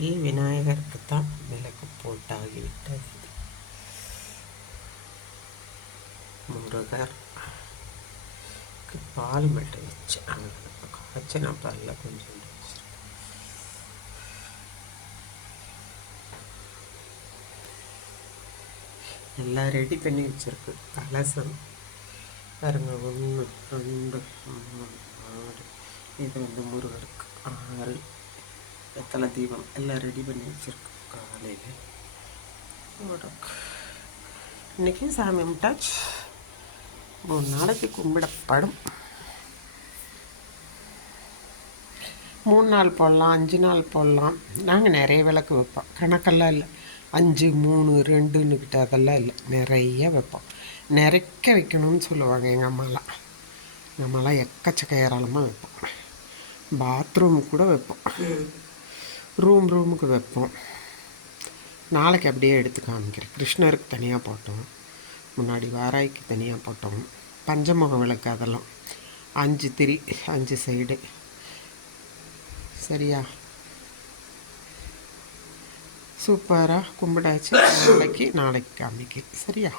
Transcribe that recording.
இன்றைக்கி விநாயகருக்கு தான் விளக்கு போட்டாகிவிட்டது. முருகர் பால் மட்டும் வச்சு காய்ச்சி நான் பாலில் கொஞ்சம் எல்லாம் ரெடி பண்ணி வச்சுருக்கு. கலசம் பாருங்க, 1 2 3 4, இது வந்து முருகருக்கு 6, வெத்தலை தீபம் எல்லாம் ரெடி பண்ணி வச்சுருக்கு. காலையில் இன்றைக்கி சாமி கும்பிட்டாச்சு. 3 நாளைக்கு கும்பிடப்படும். 3 நாள் போடலாம், 5 நாள் போடலாம். நாங்கள் நிறைய விளக்கு வைப்போம், கணக்கெல்லாம் இல்லை. 5 3 2ன்னுக்கிட்ட அதெல்லாம் இல்லை, நிறைய வைப்போம். நிறைக்க வைக்கணும்னு சொல்லுவாங்க எங்கள் அம்மாலாம். எங்கள் அம்மாலாம் எக்கச்சக்க ஏராளமாக வைப்போம். பாத்ரூம் கூட வைப்போம், ரூமுக்கு வைப்போம். நாளைக்கு அப்படியே எடுத்து காமிக்கிறேன். கிருஷ்ணருக்கு தனியாக போட்டோம், முன்னாடி வாராய்க்கு தனியாக போட்டோம். பஞ்சமுக விளக்கு அதெல்லாம் 5 திரி 5 சைடு. சரியா? சூப்பராக கும்பிடாச்சு. நாளைக்கு காமிக்கிறேன். சரியா?